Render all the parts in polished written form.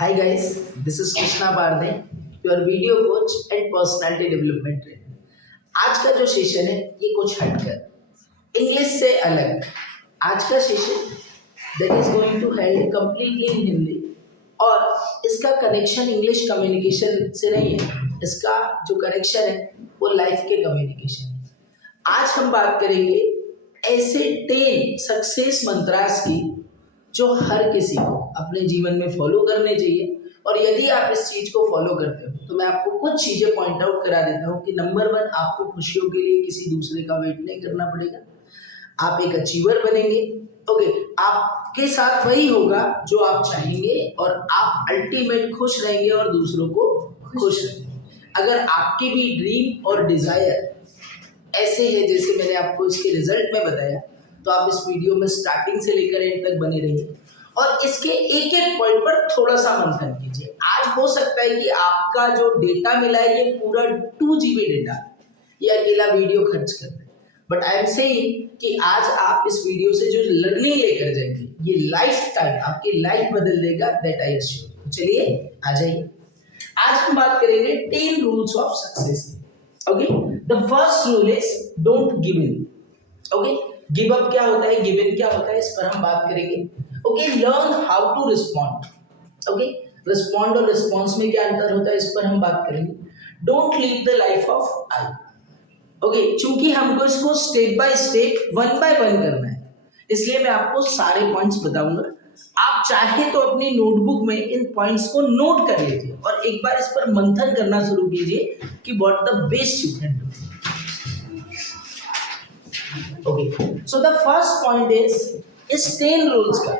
Hi guys, this is Krishna Barde, your video coach and personality development trainer. आज का जो session है ये कुछ हटकर इंग्लिश से अलग। आज का session that is going to held completely in Hindi और इसका कनेक्शन इंग्लिश कम्युनिकेशन से नहीं है, इसका जो कनेक्शन है वो लाइफ के कम्युनिकेशन है। आज हम बात करेंगे ऐसे 10 सक्सेस मंत्रास की जो हर किसी को अपने जीवन में फॉलो करने चाहिए। और यदि आप इस चीज को फॉलो करते हो तो मैं आपको कुछ चीजें पॉइंट आउट करा देता हूँ कि नंबर 1, आपको खुशियों के लिए किसी दूसरे का वेट नहीं करना पड़ेगा, आप एक अचीवर बनेंगे। ओके, आपके साथ वही होगा जो आप चाहेंगे और आप अल्टीमेट खुश रहेंगे और दूसरों को खुश रहेंगे। अगर आपकी भी ड्रीम और डिजायर ऐसे है जैसे मैंने आपको इसके रिजल्ट में बताया, तो आप इस वीडियो में स्टार्टिंग से लेकर एंड तक बने रहिए और इसके एक एक पॉइंट पर थोड़ा सा मंथन कीजिए। आज हो सकता है कि आपका जो डेटा मिला है ये पूरा 2 GB डेटा, ये अकेला वीडियो खर्च कर रहे हैं, बट आई एम सेइंग कि आज आप इस वीडियो से जो लर्निंग लेकर जाएंगे ये लाइफ टाइम आपकी लाइफ बदल देगा, दैट आई एश्योर। चलिए आ जाइए, आज हम बात करेंगे 10 rules of success. Okay, the first rule is don't give in. Okay, give up क्या होता है, गिव इन क्या होता है, इस पर हम बात करेंगे। Okay, learn how to respond. Okay, respond और रिस्पॉन्स में क्या अंतर होता है, इस पर हम बात करेंगे। Don't leave the life of I. Okay, चूंकि हमको इसको स्टेप बाय स्टेप 1 by 1 करना है, इसलिए मैं आपको सारे पॉइंट्स बताऊंगा। आप चाहे तो अपनी नोटबुक में इन पॉइंट्स को नोट कर लीजिए और एक बार इस पर मंथन करना शुरू कीजिए कि what the best you can do. Okay, so the first point is इस 10 रूल्स का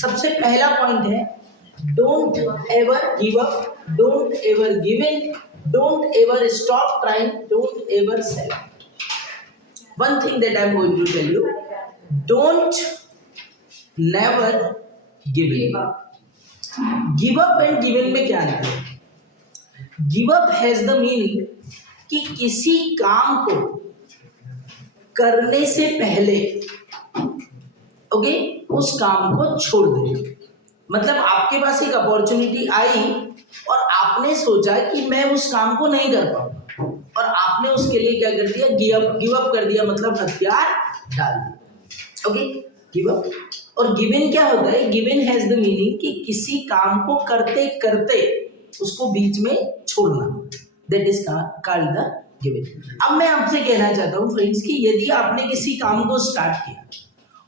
सबसे पहला पॉइंट है don't ever give up, don't ever give in, don't ever stop trying, don't ever sell. One thing that I am going to tell you, don't never give in. Give up and give in में क्या अंतर है? Give up has the meaning कि किसी काम को करने से पहले ओके उस काम को छोड़ दे। मतलब आपके पास एक अपॉर्चुनिटी आई और आपने सोचा कि मैं उस काम को नहीं कर पाऊंगा और आपने उसके लिए क्या कर दिया, गिव अप कर दिया, मतलब हथियार डाल दिया। Okay, give up. और गिव इन क्या होता है? Give in has the meaning कि किसी काम को करते करते उसको बीच में छोड़ना, that is called the give in. अब मैं आपसे कहना चाहता हूँ फ्रेंड्स कि यदि आपने किसी काम को स्टार्ट किया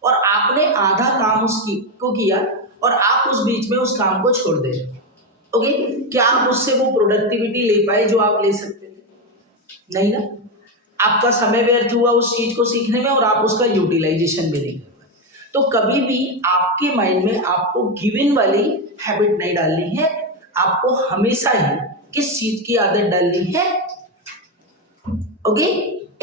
और आपने आधा काम उसकी को किया और आप उस बीच में उस काम को छोड़ दे रहे हो, ओके, क्या आप उससे वो प्रोडक्टिविटी ले पाए जो आप ले सकते थे? नहीं ना। आपका समय व्यर्थ हुआ उस चीज को सीखने में और आप उसका यूटिलाइजेशन भी नहीं कर पाए। तो कभी भी आपके माइंड में आपको गिव इन वाली हैबिट नहीं डालनी है, आपको हमेशा ही किस चीज की आदत डालनी है? ओके,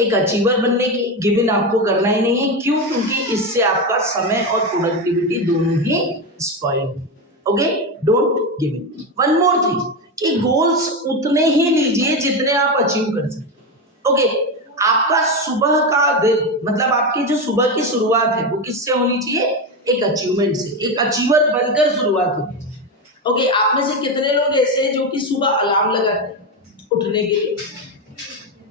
एक अचीवर बनने की। गिव इन आपको करना ही नहीं है, क्यों? क्योंकि इससे आपका समय और प्रोडक्टिविटी दोनों ही स्पॉइल है। Okay, don't give in. One more thing कि गोल्स उतने ही लीजिए जितने आप अचीव कर सकते। ओके, आपका सुबह का दिन, मतलब आपकी जो सुबह की शुरुआत है वो किससे होनी चाहिए? एक अचीवमेंट से, एक अचीवर बनकर शुरुआत होनी चाहिए। ओके, आप में से कितने लोग ऐसे हैं जो कि सुबह अलार्म लगाते हैं उठने के लिए?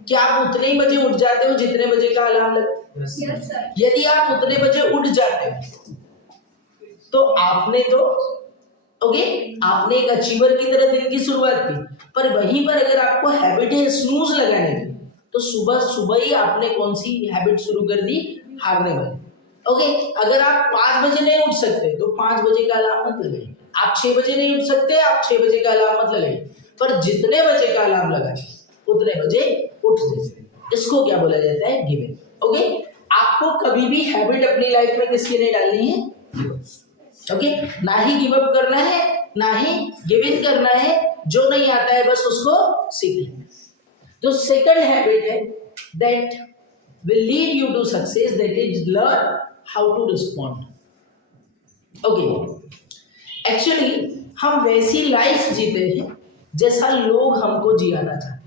क्या आप उतने ही बजे उठ जाते हो जितने बजे का अलार्म लगा? yes, यदि आप उतने बजे उठ जाते हो तो आपने तो ओके आपने एक अचीवर की तरह दिन की शुरुआत की। पर वहीं पर अगर आपको हैबिट है स्नूज लगाने की, तो सुबह सुबह ही आपने कौन सी हैबिट शुरू कर दी? हारने वाली। ओके, अगर आप 5 बजे नहीं उठ सकते तो 5 बजे का अलार्म मत लगाइए। आप 6 बजे नहीं उठ सकते, आप 6 बजे का अलार्म मत लगाइए, पर जितने बजे का अलार्म लगाइए उतने बजे उठ जाइए। इसको क्या बोला जाता है? Give in. ओके, आपको कभी भी हैबिट अपनी लाइफ में किसकी नहीं डालनी है? ओके, ना ही गिव अप करना है ना ही गिव इन करना है। जो नहीं आता है बस उसको सीख लेना। तो सेकंड हैबिट है that will lead you to success, that is learn how to respond. Okay, actually हम वैसी लाइफ जीते हैं जैसा लोग हमको जियाना चाहते हैं।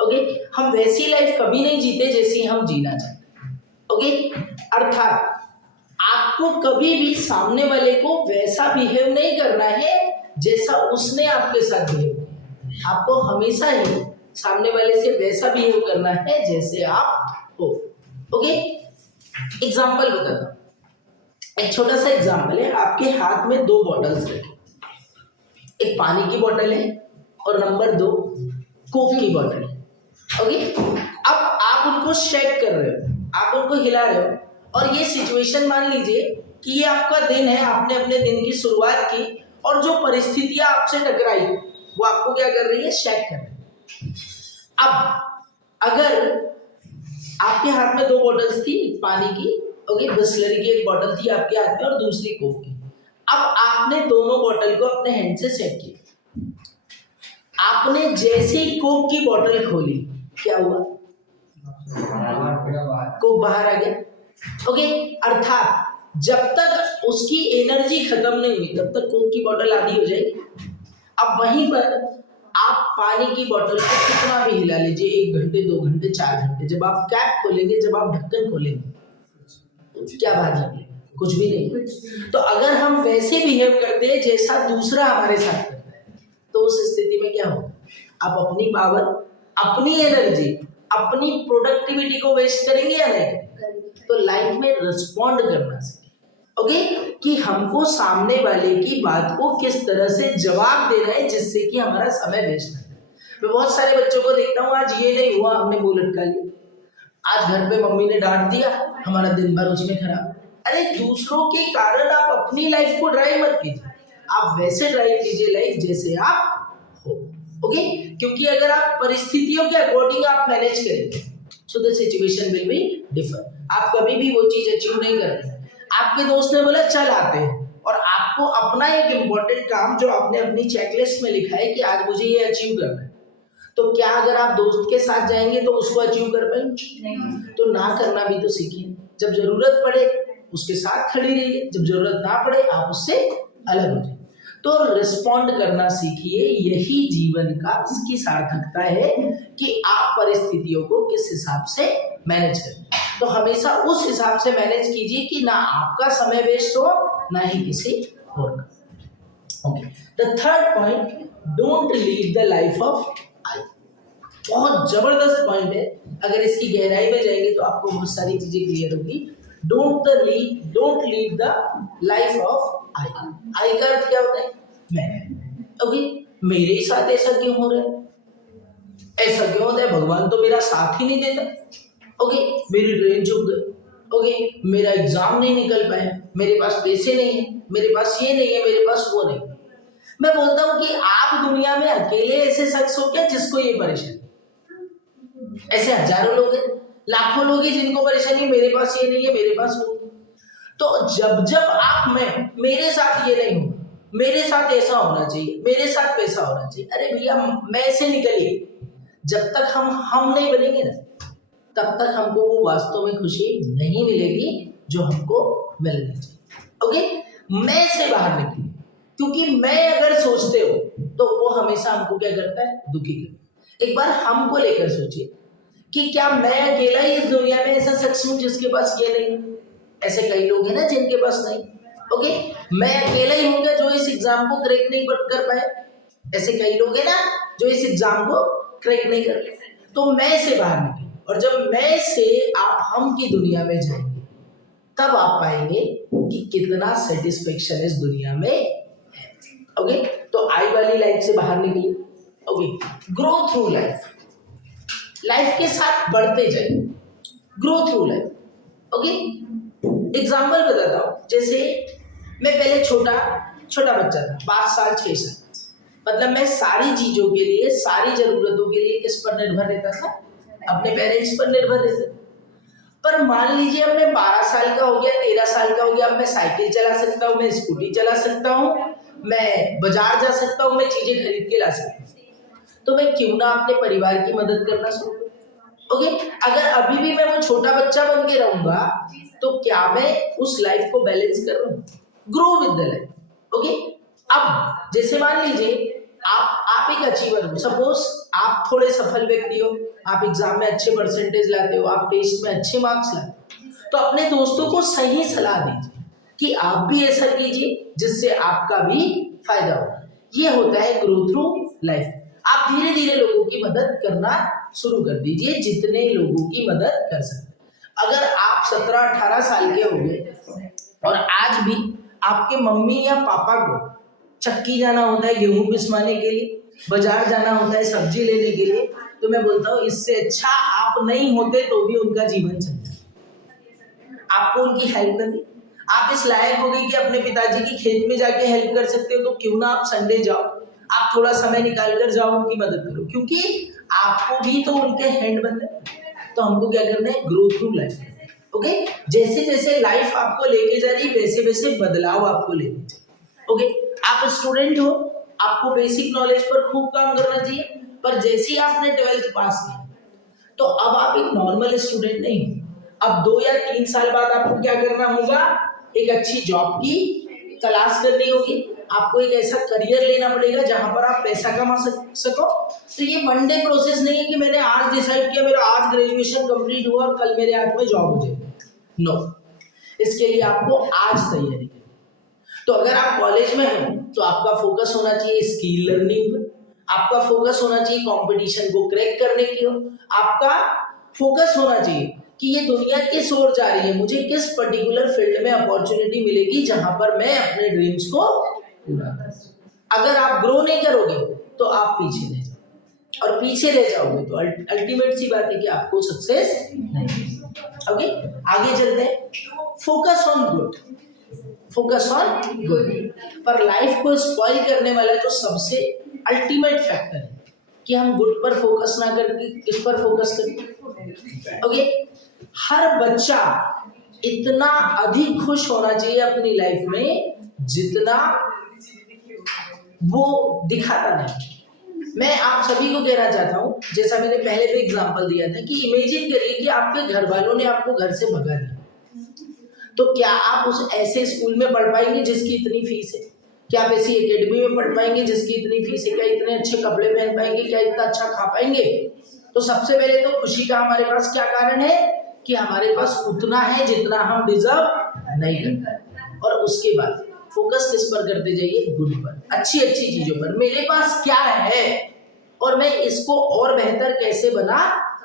ओके, हम वैसी लाइफ कभी नहीं जीते जैसी हम जीना चाहते हैं। ओके, अर्थात आपको कभी भी सामने वाले को वैसा बिहेव नहीं करना है जैसा उसने आपके साथ बिहेव किया। आपको हमेशा ही सामने वाले से वैसा बिहेव करना है जैसे आप हो। ओके, एग्जाम्पल बताता हूं। एक छोटा सा एग्जाम्पल है, आपके हाथ में 2 बॉटल्स रखे, एक पानी की बोतल है और नंबर 2 कोक की बोतल है। ओके, अब आप उनको शेक कर रहे हो, आप उनको हिला रहे हो, और ये सिचुएशन मान लीजिए कि ये आपका दिन है, आपने अपने दिन की शुरुआत की और जो परिस्थितियां आपसे टकराई वो आपको क्या कर रही है, शेक कर रही है। अब अगर आपके हाथ में 2 बॉटल्स थी पानी की, ओके, बिसलरी की एक बॉटल थी आपके हाथ में और दूसरी कोक की। अब आपने दोनों बॉटल को अपने हैंड से शेक किया। आपने जैसे ही कोक की बोतल खोली, क्या हुआ, कोक बाहर आ गया। ओके, अर्थात जब तक उसकी एनर्जी खत्म नहीं हुई तब तक कोक की बोतल आधी हो जाएगी। अब वहीं पर आप पानी की बोतल को कितना भी हिला लीजिए, 1 घंटे 2 घंटे 4 घंटे, जब आप कैप खोलेंगे, जब आप ढक्कन खोलेंगे, क्या बात है, कुछ भी नहीं। तो अगर हम वैसे बिहेव करते हैं जैसा दूसरा हमारे साथ करता है, तो उस स्थिति में क्या हो, आप अपनी पावर, अपनी एनर्जी, अपनी प्रोडक्टिविटी को वेस्ट करेंगे या नहीं? तो लाइफ में रिस्पॉन्ड करना सीखें। ओके, कि हमको सामने वाले की बात को किस तरह से जवाब देना है जिससे कि हमारा समय वेस्ट ना हो। मैं बहुत सारे बच्चों को देखता हूँ, आज ये नहीं हुआ, हमने मुंह लटका लिया, आज घर पे मम्मी ने डांट दिया, हमारा दिन भर उसमें खराब। अरे दूसरों के कारण आप अपनी लाइफ को ड्राइव मत कीजिए, आप वैसे ड्राइव कीजिए लाइफ जैसे आप हो। ओके, क्योंकि अगर आप परिस्थितियों के अकॉर्डिंग आप मैनेज करेंगे so the situation will be differ. आप कभी भी वो चीज अचीव नहीं करते। आपके दोस्त ने बोला चल आते हैं, और आपको अपना एक इम्पोर्टेंट काम जो आपने अपनी चेकलिस्ट में लिखा है कि आज मुझे ये अचीव करना है, तो क्या अगर आप दोस्त के साथ जाएंगे तो उसको अचीव कर पाएंगे? तो ना करना भी तो सीखिए। जब जरूरत पड़े उसके साथ खड़ी रहिए, जब जरूरत ना पड़े आप उससे अलग हो जाइए। तो रिस्पॉन्ड करना सीखिए, यही जीवन का इसकी सार्थकता है कि आप परिस्थितियों को किस हिसाब से मैनेज करें। तो हमेशा उस हिसाब से मैनेज कीजिए कि ना आपका समय वेस्ट हो, ना ही किसी और का। Okay, the third point, don't leave the life of I. बहुत जबरदस्त पॉइंट है, अगर इसकी गहराई में जाएंगे तो आपको बहुत सारी चीजें क्लियर होगी। Don't leave the life of I. I का अर्थ क्या होता है, मैं। ओके, मेरे साथ ऐसा क्यों हो रहा है, ऐसा क्यों होता है, भगवान तो मेरा साथ ही नहीं देता। ओके, मेरी ट्रेन चुक गई, ओके, मेरा एग्जाम नहीं निकल पाया, मेरे पास पैसे नहीं है, मेरे पास ये नहीं है, मेरे पास वो नहीं। मैं बोलता हूं कि आप दुनिया में अकेले ऐसे शख्स हो क्या जिसको ये परेशानी? ऐसे हजारों लोग हैं, लाखों लोग हैं जिनको परेशानी, मेरे पास ये नहीं है, मेरे पास वो नहीं। तो जब जब आप मेरे साथ ये नहीं हो, मेरे साथ ऐसा होना चाहिए, मेरे साथ वैसा होना चाहिए, अरे भैया मैं से निकलिए। जब तक हम नहीं बनेंगे ना, तब तक हमको वो वास्तव में खुशी नहीं मिलेगी जो हमको मिलनी चाहिए। ओके, मैं से बाहर निकलिए, क्योंकि मैं अगर सोचते हो तो वो हमेशा हमको क्या करता है, दुखी करता है। एक बार हमको लेकर सोचिए कि क्या मैं अकेला ही इस दुनिया में ऐसा शख्स हूं जिसके पास ये नहीं? ऐसे कई लोग हैं ना जिनके पास नहीं। ओके, मैं अकेला ही हूँ जो इस एग्जाम को क्रैक नहीं कर पाए? ऐसे कई लोग हैं ना जो इस एग्जाम को क्रैक नहीं कर पाए। तो मैं से बाहर निकले, और जब मैं से आप हम की दुनिया में जाएंगे तब आप पाएंगे कि कितना सेटिस्फेक्शन इस दुनिया में है। ओके, तो आई वाली लाइफ से बाहर निकलिए। Okay, grow through life, life के साथ बढ़ते जाइए, grow through life. Okay, example बताता हूँ। जैसे मैं पहले छोटा बच्चा था, 5 साल 6 साल, मतलब मैं सारी चीजों के लिए, सारी जरूरतों के लिए किस पर निर्भर रहता था? अपने पेरेंट्स पर निर्भर रहता। पर मान लीजिए अब मैं 12 साल का हो गया, 13 साल का हो गया, अब मैं साइकिल चला सकता हूँ, मैं स्कूटी चला सकता हूँ, मैं बाजार जा सकता हूँ, मैं चीजें खरीद के ला सकता हूँ। तो मैं क्यों ना अपने परिवार की मदद करना शुरू करूं? ओके, अगर अभी भी मैं वो छोटा बच्चा बन के रहूंगा तो क्या मैं उस लाइफ को बैलेंस कर रहा हूँ? Grow with the life. Okay, अब जैसे मान लीजिए आप एक अचीवर हो, सपोज आप थोड़े सफल व्यक्ति हो, आप एग्जाम में अच्छे परसेंटेज लाते हो, आप टेस्ट में अच्छे मार्क्स लाते हो, तो अपने दोस्तों को सही सलाह दीजिए कि आप भी ऐसा कीजिए जिससे आपका भी फायदा हो। ये होता है ग्रो थ्रू लाइफ। आप धीरे धीरे लोगों की मदद करना शुरू कर दीजिए, जितने लोगों की मदद कर सकते। अगर आप 17-18 साल के हो गए और आज भी आपके मम्मी या पापा को चक्की जाना होता है गेहूं पिसवाने के लिए, बाजार जाना होता है सब्जी लेने के लिए, तो मैं बोलता हूँ इससे अच्छा आप नहीं होते तो भी उनका जीवन चल जाए। आपको उनकी हेल्प करनी, आप इस लायक हो गए कि अपने पिताजी की खेत में जाके हेल्प कर सकते हो, तो क्यों ना आप संडे जाओ, आप थोड़ा समय निकाल कर जाओ, उनकी मदद करो, क्योंकि आपको भी तो उनके हैंड बनना है। तो हमको क्या करना है, ग्रो थ्रू लाइफ। ओके, जैसे जैसे लाइफ आपको लेके जा रही वैसे वैसे बदलाव आपको लेने चाहिए। ओके, आप स्टूडेंट हो, आपको बेसिक नॉलेज पर खूब काम करना चाहिए, पर जैसे ही आपने 12th पास किया तो अब आप एक नॉर्मल स्टूडेंट नहीं हो। अब 2 या 3 साल बाद आपको क्या करना होगा, एक अच्छी जॉब की तलाश करनी होगी, आपको एक ऐसा करियर लेना पड़ेगा जहां पर आप पैसा कमा सको। तो ये वन डे प्रोसेस नहीं है कि मैंने आज डिसाइड किया मेरा आज ग्रेजुएशन कंप्लीट हुआ और कल मेरे हाथ में जॉब हो जाएगी। नो, इसके लिए आपको आज तैयारी करनी। तो अगर आप कॉलेज में हो तो आपका फोकस होना चाहिए स्किल लर्निंग पर, आपका फोकस होना चाहिए कंपटीशन को क्रैक करने की, आपका फोकस होना चाहिए कि ये दुनिया किस ओर जा रही है, मुझे किस पर्टिकुलर फील्ड में अपॉर्चुनिटी मिलेगी जहां पर मैं अपने ड्रीम्स को पूरा कर सकूं। अगर आप ग्रो नहीं करोगे तो आप पीछे रह जाओगे, और पीछे रह जाओगे तो अल्टीमेट सी बात है कि आपको सक्सेस नहीं मिलेगी। ओके, आगे चलते हैं। Focus on good, focus on good. पर लाइफ को स्पॉइल करने वाला जो सबसे अल्टीमेट फैक्टर है कि हम गुड पर फोकस ना करके किस पर फोकस करें। ओके, हर बच्चा इतना अधिक खुश होना चाहिए अपनी लाइफ में जितना वो दिखाता नहीं। मैं आप सभी को कहना चाहता हूं, जैसा मैंने पहले भी एग्जांपल दिया था, कि इमेजिन करिए कि आपके घर वालों ने आपको घर से भगा दिया, तो क्या आप उस ऐसे स्कूल में पढ़ पाएंगे जिसकी इतनी फीस है? क्या आप ऐसी एकेडमी में पढ़ पाएंगे जिसकी इतनी फीस है? क्या इतने अच्छे कपड़े पहन पाएंगे? क्या इतना अच्छा खा पाएंगे? तो सबसे पहले तो खुशी का हमारे पास क्या कारण है कि हमारे पास उतना है जितना हम डिजर्व नहीं करते। और उसके बाद फोकस किस पर करते जाइए, गुड पर, अच्छी अच्छी चीजों पर। मेरे पास क्या है और मैं इसको और बेहतर कैसे बना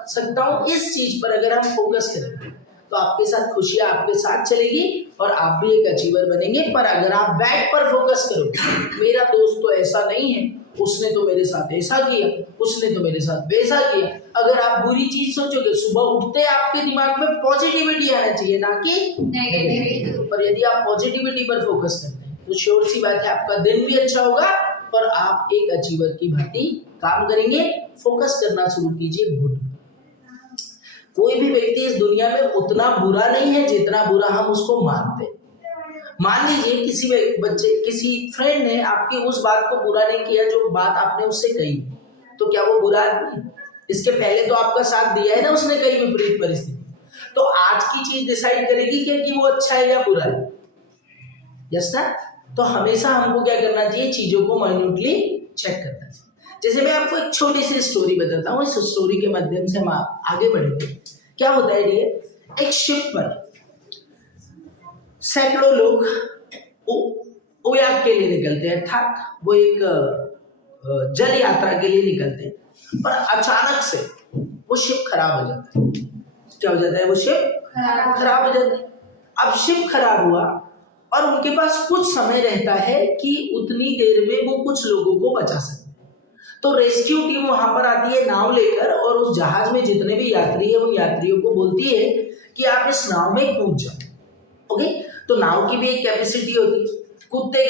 सकता हूँ, इस चीज पर अगर हम फोकस करेंगे तो आपके साथ खुशियां आपके साथ चलेगी और आप भी एक अचीवर बनेंगे। पर अगर आप बैड पर फोकस करोगे, मेरा दोस्त तो ऐसा नहीं है, उसने तो मेरे साथ ऐसा किया, उसने तो मेरे साथ वैसा किया, अगर आप बुरी चीज सोचोगे, सुबह उठते आपके दिमाग में पॉजिटिविटी आना चाहिए ना कि नेगेटिविटी। पर यदि आप पॉजिटिविटी पर फोकस करते हैं तो श्योर सी बात है आपका दिन भी अच्छा होगा पर आप एक अचीवर की भांति काम करेंगे। फोकस करना शुरू कीजिए गुड। कोई भी व्यक्ति इस दुनिया में उतना बुरा नहीं है जितना बुरा हम उसको मानते हैं। मान लीजिए किसी फ्रेंड ने आपकी उस बात को बुरा नहीं किया जो बात आपने उससे कही, तो क्या वो बुरा आदमी? इसके पहले तो आपका साथ दिया है ना उसने कई विपरीत परिस्थिति। तो आज की चीज डिसाइड करेगी कि वो अच्छा है या बुरा है। यस ना? तो हमेशा हमको क्या करना चाहिए, चीजों को माइन्यूटली चेक करना चाहिए। जैसे मैं आपको एक छोटी सी स्टोरी बताता हूँ, इस स्टोरी के माध्यम से हम आगे बढ़ेंगे। क्या होता है ये, एक शिप पर सैकड़ों लोग ओयाक के लिए निकलते हैं, अर्थात वो एक जल यात्रा के लिए निकलते हैं, पर अचानक से वो शिप खराब हो जाता है। क्या हो जाता है? वो शिप खराब हो जाता है। अब शिप खराब हुआ और उनके पास कुछ समय रहता है कि उतनी देर में वो कुछ लोगों को बचा सकते। तो रेस्क्यू टीम वहां पर आती है नाव लेकर और उस जहाज में जितने भी यात्री है उन यात्रियों को बोलती है कि आप इस नाव में कूद जाओ। ओके, तो नाव की भी एक कैपेसिटी होती है। कूदते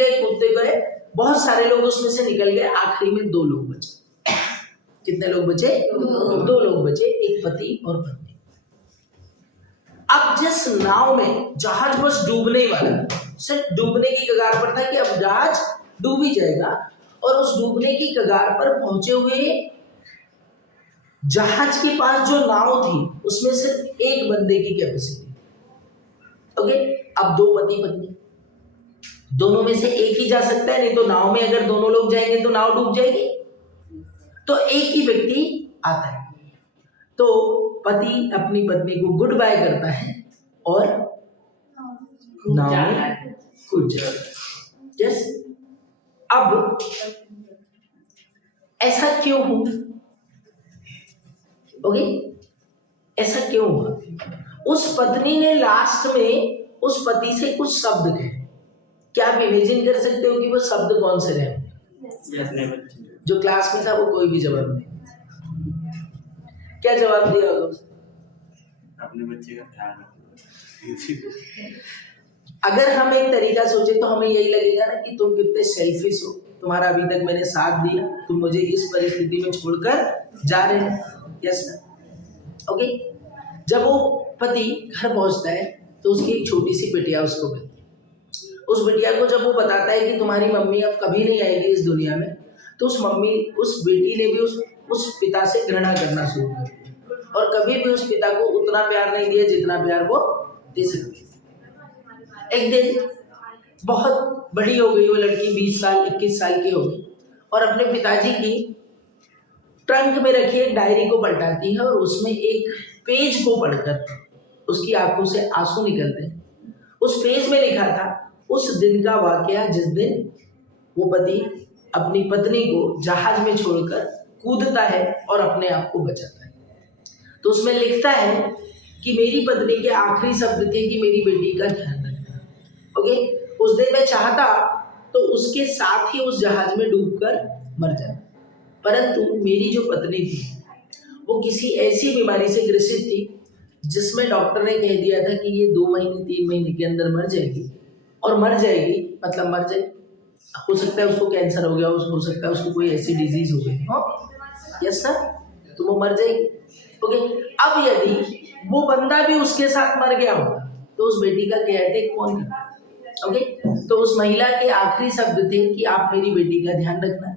गए बहुत सारे लोग उसमें से निकल गए, आखिरी में 2 लोग बचे। कितने लोग बचे? 2 लोग बचे, एक पति और पत्नी। अब जिस नाव में जहाज बस डूबने वाला, सिर्फ डूबने की कगार पर था कि अब जहाज डूब ही जाएगा, और उस डूबने की कगार पर पहुंचे हुए जहाज के पास जो नाव थी उसमें सिर्फ एक बंदे की कैपेसिटी। ओके, अब 2 पति पत्नी, दोनों में से एक ही जा सकता है, नहीं तो नाव में अगर दोनों लोग जाएंगे तो नाव डूब जाएगी। तो एक ही व्यक्ति आता है, तो पति अपनी पत्नी को गुड बाय करता है और नाव में कूद जाता है। यस, अब ऐसा क्यों हुआ? ओके, ऐसा क्यों हुआ? उस पत्नी ने लास्ट में उस पति से कुछ शब्द कहे। क्या आप इमेजिन कर सकते हो कि वो शब्द कौन से रहे? जो क्लास में था वो कोई भी जवाब नहीं। क्या जवाब दिया होगा? अपने बच्चे का ख्याल रखो। अगर हम एक तरीका सोचे तो हमें यही लगेगा ना कि तुम कितने सेल्फिश हो, तुम्हारा अभी तक मैंने साथ दिया, तुम मुझे इस परिस्थिति में छोड़कर जा रहे हो। यस ना? ओके। जब वो पति घर पहुंचता है तो उसकी एक छोटी सी बिटिया उसको मिलती है। उस बिटिया को जब वो बताता है कि तुम्हारी मम्मी अब कभी नहीं आएगी इस दुनिया में, तो उस बेटी ने भी उस पिता से घृणा करना शुरू कर दिया और कभी भी उस पिता को उतना प्यार नहीं दिया जितना प्यार वो दे सकती है। एक दिन बहुत बड़ी हो गई वो लड़की, 20 साल 21 साल की हो गई और अपने पिताजी की ट्रंक में रखी एक डायरी को पलटाती है और उसमें एक पेज को पढ़कर उसकी आंखों से आंसू निकलते हैं। उस पेज में लिखा था उस दिन का वाकया जिस दिन वो पति अपनी पत्नी को जहाज में छोड़कर कूदता है और अपने आप को बचाता है। तो उसमें लिखता है कि मेरी पत्नी के आखिरी शब्द थे कि मेरी बेटी का ध्यान रखना। ओके, उस दिन मैं चाहता तो उसके साथ ही उस जहाज में डूबकर मर जाता, परंतु मेरी जो पत्नी थी वो किसी ऐसी बीमारी से ग्रसित थी जिसमें डॉक्टर ने कह दिया था कि ये 2 महीने 3 महीने के अंदर मर जाएगी। और मर जाएगी मतलब मर जाएगी, हो सकता है उसको कैंसर हो गया, हो सकता है उसको कोई ऐसी डिजीज हो गई। यस सर, तो वो मर जाएगी। ओके, अब यदि वो बंदा भी उसके साथ मर गया होगा तो उस बेटी का केयरटेक कौन करता? ओके, तो उस महिला के आखिरी शब्द थे कि आप मेरी बेटी का ध्यान रखना।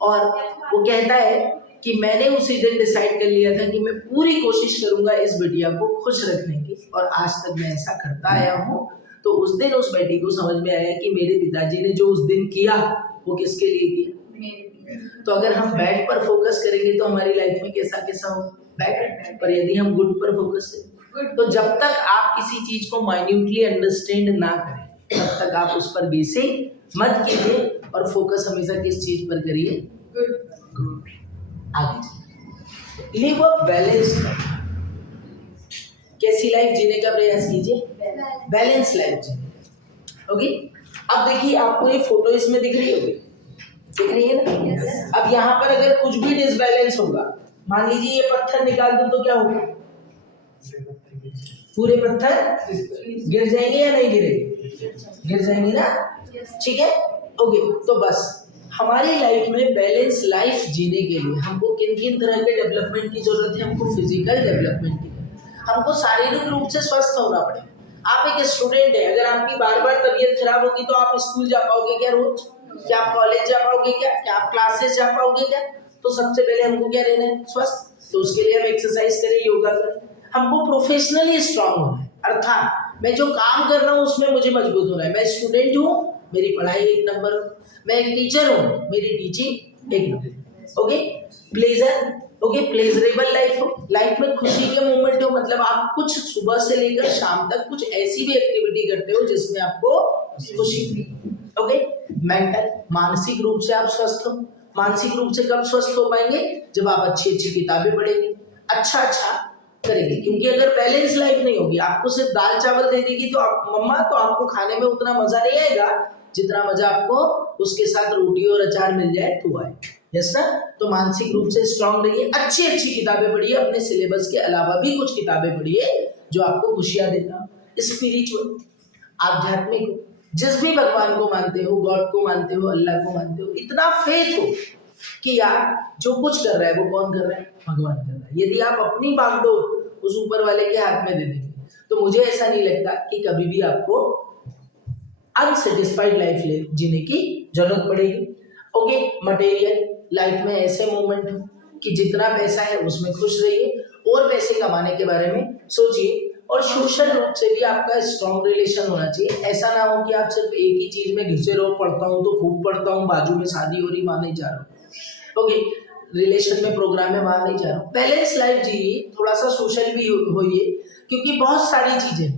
और वो कहता है कि मैंने उसी दिन डिसाइड कर लिया था कि मैं पूरी कोशिश करूंगा इस बिटिया को खुश रखने की, और आज तक मैं ऐसा करता आया हूँ। तो उस दिन उस बेटी को समझ में आया कि मेरे पिताजी ने जो उस दिन किया वो किसके लिए किया। तो अगर हम बैड पर फोकस करेंगे तो हमारी लाइफ में कैसा कैसा हो, बैड। पर यदि हम गुड पर फोकस करें तो जब तक आप किसी चीज को माइन्यूटली अंडरस्टैंड ना करें तब तक आप उस पर बेसिक मत कीजिए और फोकस हमेशा किस चीज पर करिए? गुड। आगे लिव अ बैलेंस लाइफ। कैसी लाइफ जीने का प्रयास कीजिए? बैलेंस लाइफ जीने। ओके, अब देखिए आपको ये फोटो इसमें दिख रही होगी, दिख रही है ना? अब यहाँ पर अगर कुछ भी डिसबैलेंस होगा, मान लीजिए ये पत्थर निकाल दूं तो क्या होगा? पूरे पत्थर गिर जाएंगे या नहीं गिरेंगे? गिर जाएंगे ना? ठीक है। ओके, तो बस हमारी लाइफ में बैलेंस लाइफ जीने के लिए हमको किन किन तरह के डेवलपमेंट की जरूरत है? हमको फिजिकल डेवलपमेंट की, हमको शारीरिक रूप से स्वस्थ होना पड़ेगा। आप एक स्टूडेंट है, अगर आपकी बार बार तबीयत खराब होगी तो आप स्कूल जा पाओगे क्या रोज? क्या आप कॉलेज जा पाओगे क्या? क्या आप क्लासेस जा पाओगे क्या? तो सबसे पहले हमको क्या रहना है? स्वस्थ। तो उसके लिए हम एक्सरसाइज करें, योगा करें। हमको प्रोफेशनली स्ट्रांग होना है, अर्थात मैं जो काम कर रहा हूँ उसमें मुझे मजबूत होना है। मैं स्टूडेंट हूँ, मेरी पढ़ाई 1 नंबर, मैं एक टीचर हूँ, मेरी teaching 1 number. Okay, pleasure, okay, pleasurable life हो, लाइफ में खुशी के मोमेंट हो, मतलब आप कुछ सुबह से लेकर शाम तक कुछ ऐसी भी एक्टिविटी करते हो जिसमें आपको खुशी मिले। ओके, मेंटल, मानसिक रूप से आप स्वस्थ हो। मानसिक रूप से कब स्वस्थ हो पाएंगे? जब आप अच्छी अच्छी किताबें पढ़ेंगे, अच्छा करेंगे। क्योंकि अगर बैलेंस लाइफ नहीं होगी, आपको सिर्फ दाल चावल दे देगी तो मम्मा, तो आपको खाने में उतना मजा नहीं आएगा जितना मजा आपको उसके साथ रोटी और अचार मिल जाए तो आए। यस ना? तो मानसिक रूप से स्ट्रांग रहिए, अच्छी अच्छी किताबें पढ़िए, अपने सिलेबस के अलावा भी कुछ किताबें पढ़िए जो आपको खुशियां देता। स्पिरिचुअल, आध्यात्मिक, जिस भी भगवान को मानते हो, गॉड को मानते हो, अल्लाह को मानते हो, इतना फेथ हो कि यार जो कुछ कर रहा है वो कौन कर रहा है? भगवान कर रहा है। यदि आप अपनी बागडोर उस ऊपर वाले के हाथ में दे देंगे तो मुझे ऐसा नहीं लगता कि कभी भी आपको अनसेटिस्फाइड लाइफ जीने की जरूरत पड़ेगी। ओके, मटेरियल लाइफ में ऐसे मोमेंट हो कि जितना पैसा है उसमें खुश रहिए और पैसे कमाने के बारे में सोचिए। और सोशल रूप से भी आपका स्ट्रॉन्ग रिलेशन होना चाहिए। ऐसा ना हो कि आप सिर्फ एक ही चीज में घुसे रहो, पढ़ता हूँ तो खूब पढ़ता हूँ, बाजू में शादी हो रही, वहां नहीं जा रहा हूँ। ओके, रिलेशन में प्रोग्राम में वहां नहीं जा रहा हूँ। बैलेंस लाइफ जिए, थोड़ा सा सोशल भी होइए, क्योंकि बहुत सारी चीजें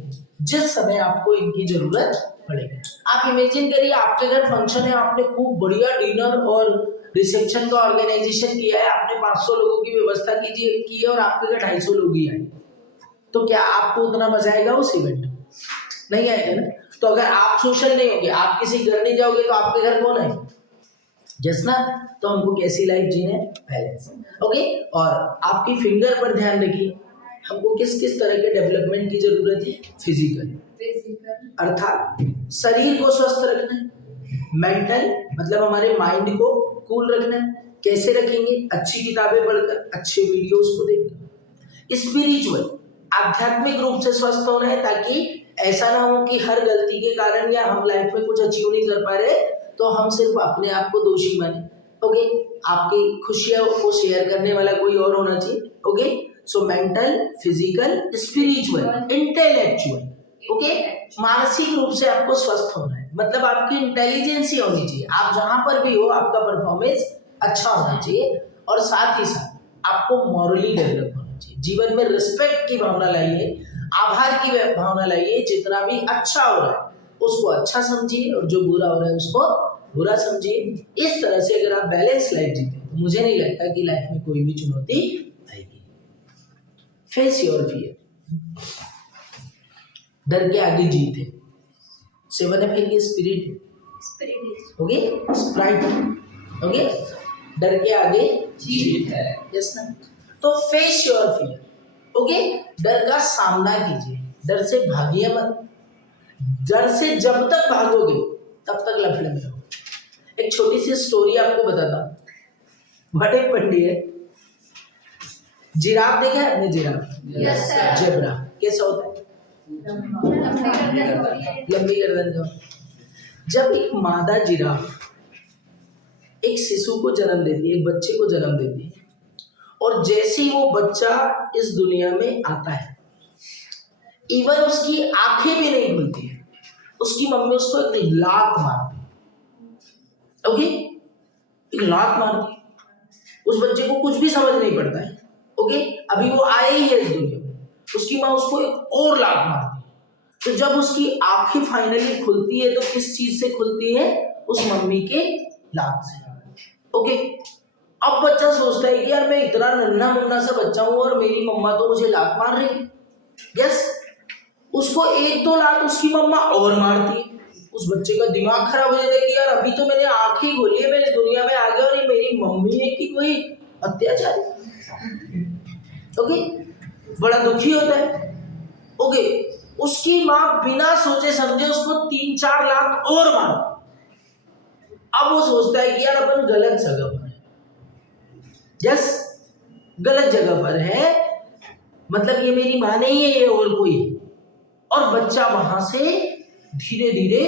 जिस समय आपको इनकी जरूरत बढ़ेगा। आप इमेजिन करिए आपके घर फंक्शन है, आपने खूब बढ़िया डिनर और रिसेप्शन का ऑर्गेनाइजेशन किया है, आपने 500 लोगों की व्यवस्था की है और आपके घर 250 लोग ही आए, तो क्या आपको उतना मजा आएगा उस इवेंट में? नहीं आएगा ना। तो अगर आप सोशल नहीं होंगे, आप किसी घर नहीं जाओगे, तो आपके घर कौन आएगा? जस ना। तो हमको कैसी लाइफ जीना है? बैलेंस। ओके। और आपकी फिंगर पर ध्यान रखिए, हमको किस किस तरह के डेवलपमेंट की जरूरत है? फिजिकल अर्थात शरीर को स्वस्थ रखना है, मेंटल मतलब हमारे माइंड को कूल रखना है। कैसे रखेंगे? अच्छी किताबें पढ़कर, अच्छे वीडियोस को देखकर। स्पिरिचुअल आध्यात्मिक रूप से स्वस्थ होना है, ताकि ऐसा ना हो कि हर गलती के कारण या हम लाइफ में कुछ अचीव नहीं कर पा रहे तो हम सिर्फ अपने आप को दोषी माने। ओके। आपकी खुशियों को शेयर करने वाला कोई और होना चाहिए। Okay. So mental, physical, spiritual, intellectual. Okay. मानसिक रूप से आपको स्वस्थ होना है, मतलब आपकी इंटेलिजेंसी होनी चाहिए, आप जहां पर भी हो आपका परफॉर्मेंस अच्छा होना चाहिए। और साथ ही साथ आपको मॉरली डेवलप होना चाहिए, जीवन में रिस्पेक्ट की भावना लाइए, आभार की भावना लाइए। जितना भी अच्छा हो रहा है उसको अच्छा समझिए और जो बुरा हो रहा है उसको बुरा समझिए। इस तरह से अगर आप बैलेंस लाइफ जीते तो मुझे नहीं लगता कि लाइफ में कोई भी चुनौती आएगी। फेस योर फियर, डर के आगे जीत है। 7F है कि स्पिरिट, ओके, स्प्राइट, ओके, डर के आगे जीत है। यस ना। तो फेस योर फियर, ओके, डर का सामना कीजिए, डर से भागिए मत। डर से जब तक भागोगे तब तक लफड़े में रहोगे। एक छोटी सी स्टोरी आपको बताता हूँ। बड़े पंडी है, जिराफ देखा है आपने? Giraffe, yes sir. जेब्रा कैसा होता है? लंबी गर्दन का। जब एक मादा जिराफ एक शिशु को जन्म देती है, एक बच्चे को जन्म देती है, और जैसे ही वो बच्चा इस दुनिया में आता है, इवन उसकी आंखें भी नहीं खुलती है, उसकी मम्मी उसको एक लात मारती है। ओके, एक लात मारती है, उस बच्चे को कुछ भी समझ नहीं पड़ता है। ओके, अभी वो आए ही है इस दुनिया में, उसकी माँ उसको एक और लात मारती है। तो जब उसकी आंखें फाइनली खुलती है तो किस चीज से खुलती है? उस मम्मी के लात से। ओके, अब बच्चा सोचता है कि यार मैं इतना नन्हा मुन्ना सा बच्चा हूं और मेरी मम्मा तो मुझे लात मार रही है। यस, उसको एक दो लात उसकी मम्मा और मारती है। उस बच्चे का दिमाग खराब हो जाता है कि यार अभी तो मैंने आंखें खोली है, मैं इस दुनिया में आ गया और ये मेरी मम्मी है कि कोई अत्याचारी। ओके, बड़ा दुखी होता है। ओके, उसकी माँ बिना सोचे समझे उसको 3-4 लात और मारती। अब वो सोचता है कि यार अपन गलत जगह पर है। यस, गलत जगह पर है, मतलब ये मेरी माँ नहीं है, ये और कोई है। और बच्चा वहां से धीरे धीरे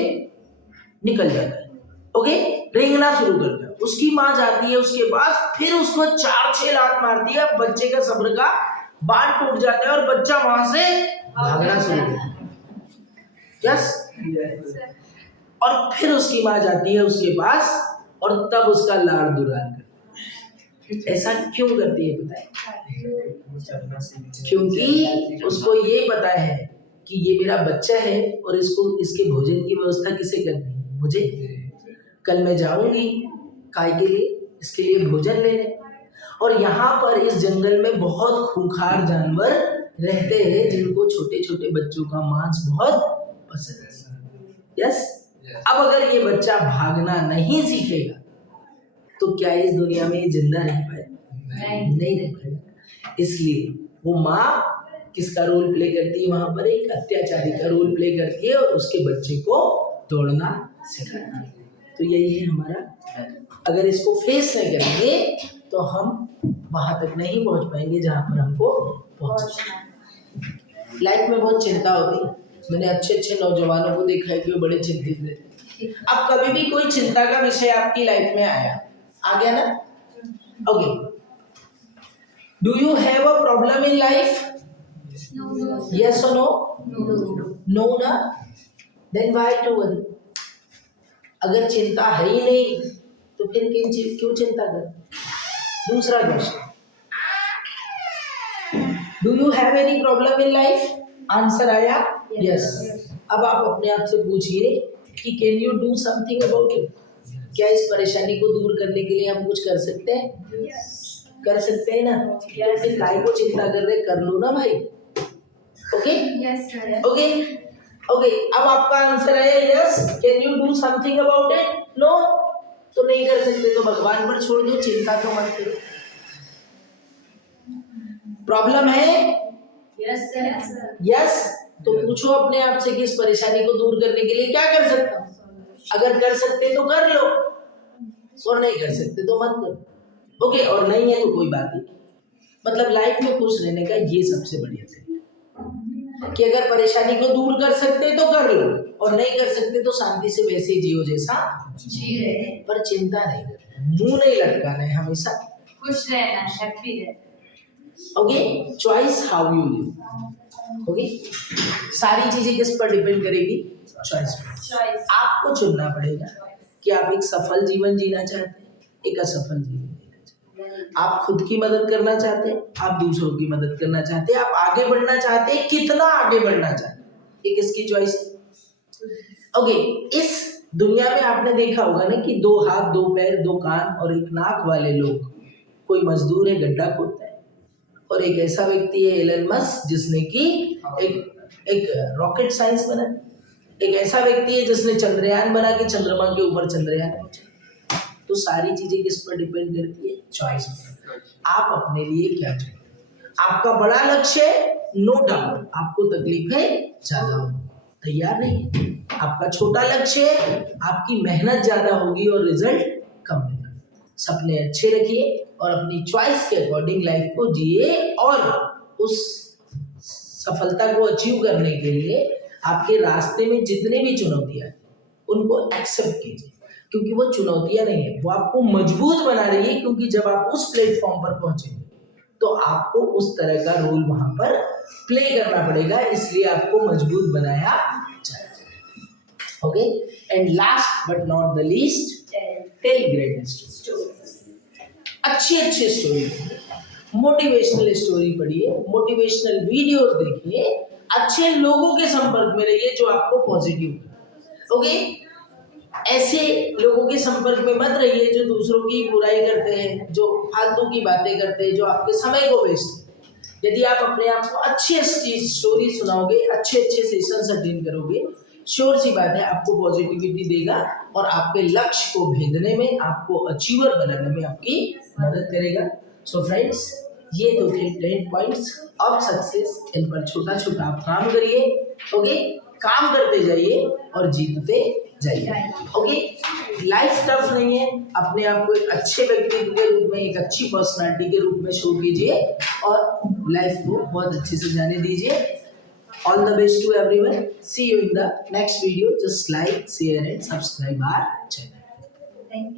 निकल जाता है। ओके, रेंगना शुरू करता है। उसकी माँ जाती है उसके पास, फिर उसको 4-6 लात मारती है। बच्चे का सब्र का बांध टूट जाता है और बच्चा वहां से भागना शुरू करता है। यस, और फिर उसकी माँ जाती है उसके पास और तब उसका लाड़ दुलार करती है। ऐसा क्यों करती है पता है? क्योंकि उसको ये पता है कि ये मेरा बच्चा है और इसको इसके भोजन की व्यवस्था किसे करनी है? मुझे। कल मैं जाऊंगी काय के लिए, इसके लिए भोजन लेने। और यहाँ पर इस जंगल में बहुत खूंखार जानवर रहते हैं जिनको छोटे छोटे बच्चों का मांस बहुत पसंद है। यस, अब अगर ये बच्चा भागना नहीं सीखेगा तो क्या इस दुनिया में ये जिंदा रह पाएगा? नहीं रह पाएगा। इसलिए वो माँ किसका रोल प्ले करती है? वहां पर एक अत्याचारी का रोल प्ले करती है और उसके बच्चे को दौड़ना सिखाती है। तो यही है हमारा डर। अगर इसको फेस नहीं करेंगे तो हम वहां तक नहीं पहुंच पाएंगे जहां पर हमको पहुंचना है। लाइफ में बहुत चिंता होती है। मैंने अच्छे अच्छे नौजवानों को देखा है कि वो बड़े चिंतित रहते हैं। अब कभी भी कोई चिंता का विषय आपकी लाइफ में आ गया ना? Okay, do you have a problem in life? Yes or no? No ना? Then why to worry? अगर चिंता है ही नहीं तो फिर क्यों चिंता कर? दूसरा question, do you have any problem in life? Answer आया यस। अब आप अपने आप से पूछिए कि can you do something about it, क्या इस परेशानी को दूर करने के लिए हम कुछ कर सकते हैं? कर सकते हैं ना? तो फिर काय को चिंता कर रहे, कर लो ना भाई। ओके ओके ओके, अब आपका आंसर है yes. Can you do something about it? No, तो नहीं कर सकते तो भगवान पर छोड़ दो, चिंता तो मत करो। प्रॉब्लम है? यस, तो पूछो अपने आप से कि इस परेशानी को दूर करने के लिए क्या कर सकता हूँ। अगर कर सकते तो कर लो, और नहीं कर सकते तो मत करो। ओके, और नहीं है तो कोई बात नहीं। मतलब लाइफ में खुश रहने का ये सबसे बढ़िया तरीका कि अगर परेशानी को दूर कर सकते तो कर लो, और नहीं कर सकते तो शांति से वैसे ही जियो जैसा जी रहे, पर चिंता नहीं करनी, मुंह नहीं लटकाना है, हमेशा खुश रहना, हैप्पी रहना। Okay, choice how you live. Okay, सारी चीजें किस पर डिपेंड करेगी? चॉइस पर। आपको चुनना पड़ेगा कि आप एक सफल जीवन जीना चाहते हैं, एक असफल जीवन जीना चाहते हैं। आप खुद की मदद करना चाहते हैं, आप दूसरों की मदद करना चाहते हैं, आप आगे बढ़ना चाहते हैं, कितना आगे बढ़ना चाहते हैं, ये किसकी चॉइस है? ओके, इस दुनिया में आपने देखा होगा ना कि 2 हाथ 2 पैर 2 कान और 1 नाक वाले लोग, कोई मजदूर है गड्ढा खोदता है, और एक ऐसा व्यक्ति है एलन मस्क जिसने कि एक रॉकेट साइंस बना, एक ऐसा व्यक्ति है जिसने चंद्रयान बना के चंद्रमा के ऊपर चंद्रयान पहुंचा। तो सारी चीजें किस पर डिपेंड करती है? चॉइस पर। आप अपने लिए क्या चुनें? आपका बड़ा लक्ष्य है, नो डाउट आपको तकलीफें ज्यादा होगी, तैयार नहीं। आपका छोटा लक्ष्य है, आपकी मेहनत ज्यादा होगी और रिजल्ट कम मिलेगा। सपने अच्छे रखिए और अपनी चॉइस के अकॉर्डिंग लाइफ को जिए, और उस सफलता को अचीव करने के लिए आपके रास्ते में जितने भी चुनौतियां हैं उनको एक्सेप्ट कीजिए, क्योंकि वो चुनौतियां नहीं है, वो आपको मजबूत बना रही है। क्योंकि जब आप उस प्लेटफॉर्म पर पहुंचेंगे तो आपको उस तरह का रोल वहां पर प्ले करना पड़ेगा, इसलिए आपको मजबूत बनाया जाएगा। Okay, and last but not the least, tell great stories. अच्छी स्टोरी, मोटिवेशनल स्टोरी पढ़िए, मोटिवेशनल वीडियोस देखिए, अच्छे लोगों के संपर्क में रहिए जो आपको पॉजिटिव करें। ओके, ऐसे लोगों के संपर्क में मत रहिए जो दूसरों की बुराई करते हैं, जो फालतू की बातें करते हैं, जो आपके समय को वेस्ट। यदि आप अपने आप को अच्छी स्टोरी सुनाओगे, अच्छे सेशंस अटेंड करोगे, श्योर सी बात है आपको पॉजिटिविटी देगा और आपके लक्ष्य को भेदने में, आपको अचीवर बनाने में आपकी मदद करेगा। सो फ्रेंड्स, ये तो थे 10 पॉइंट्स ऑफ सक्सेस। इन पर छोटा छोटा आप काम करिए। ओके, काम करते जाइए और जीतते जाइए। ओके, लाइफ टफ नहीं है, अपने आप को एक अच्छे व्यक्तित्व के रूप में, एक अच्छी पर्सनालिटी के रूप में शो कीजिए और लाइफ को बहुत अच्छे से जाने दीजिए। All the best to everyone. See you in the next video. Just like, share and subscribe our channel. Thank you.